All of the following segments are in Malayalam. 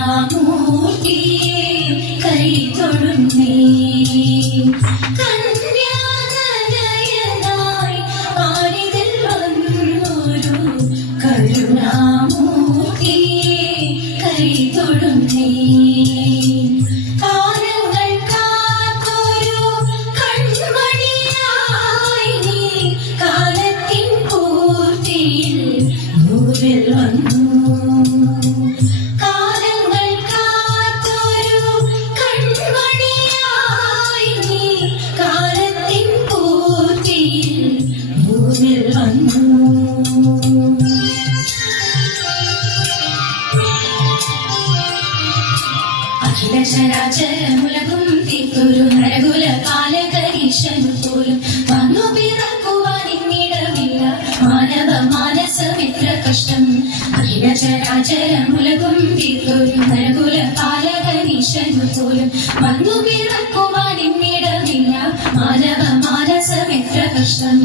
കരുണാമൂർത്തിയെ കൈ തൊഴുന്നേ. കന്യാനയനായി ആരിതിൽ വന്നൊരു കരുണാമൂർത്തിയെ കൈ തൊഴുന്നേ. അഖിലചരാചരമുലകും തീർത്തൊരു നരകുല കാലകരീശനു പോലും വന്നു പിറക്കുവാൻ ഇന്നിടമില്ല മാനവ മാനസമിത്ര കഷ്ടം. അഖിലചരാചരമുലകും തീർത്തൊരു നരകുല കാലകരീശനു പോലും വന്നു പിറക്കുവാൻ ഇന്നിടമില്ല മാനവ മാനസമിത്ര കഷ്ടം.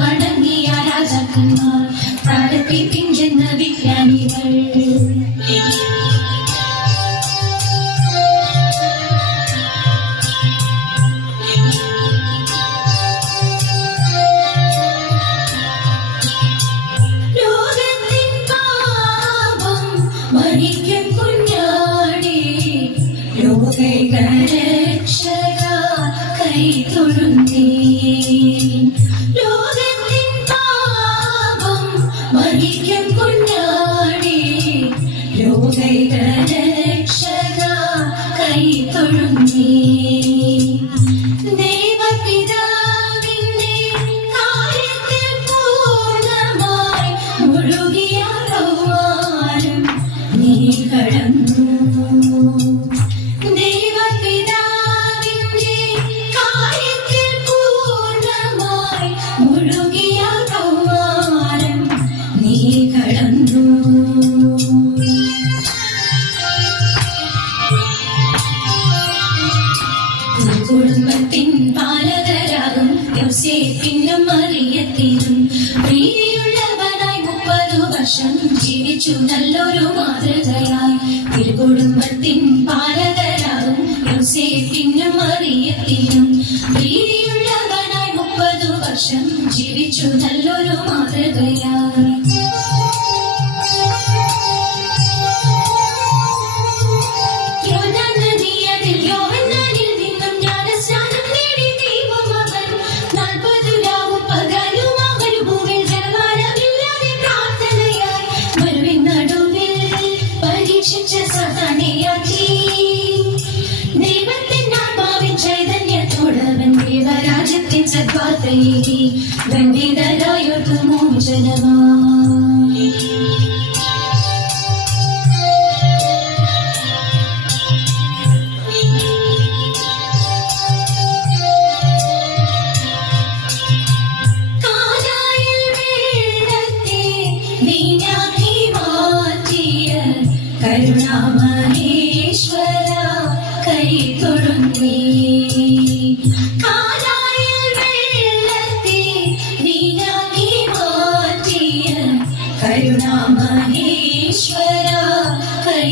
വണങ്ങിയ രാജാക്കന്മാർ പ്രാരംഭിപ്പിഞ്ചെന്ന വിജ്ഞാനികൾ. ലോകത്തിൻ പാപം വഹിക്കും കുഞ്ഞാടേ ലോകൈക രക്ഷക കൈ തൊഴുന്നേ. വഹിക്കും കുഞ്ഞാടേ ലോകൈക രക്ഷക കൈ തൊഴുന്നേ. ദൈവപിതാവിന്റെ കാര്യത്തിൽ പൂർണ്ണമായി മുഴുകിയ കൗമാരം നീ കടന്നു. ദൈവപിതാവിന്റെ കാര്യത്തിൽ പൂർണ്ണമായി മുഴുകിയ കൗമാരം നീ കടന്നു. കുടുംബത്തിൻ പാലകരാകും യോസേഫിനും മറിയത്തിനും പ്രീതിയുള്ളവനായി 30 വർഷം ജീവിച്ചു നല്ലൊരു മാതൃകയായി. തിരുകുടുംബത്തിൻ പാലകരാകും യോസേഫിനും മറിയത്തിനും പ്രീതിയുള്ളവനായി 30 വർഷം ജീവിച്ചു നല്ലൊരു മാതൃകയായി. ദൈവരാജ്യത്തിൻ സദ്വാർത്തയേകി ദണ്ഡിതരായോർക്കു മോചനമായി. കാനായിൽ വെള്ളത്തെ വീഞ്ഞാക്കി മാറ്റിയ കരുണാമഹേശ്വര കൈ തൊഴുന്നേ. കരുണാമഹേശ്വര കൈ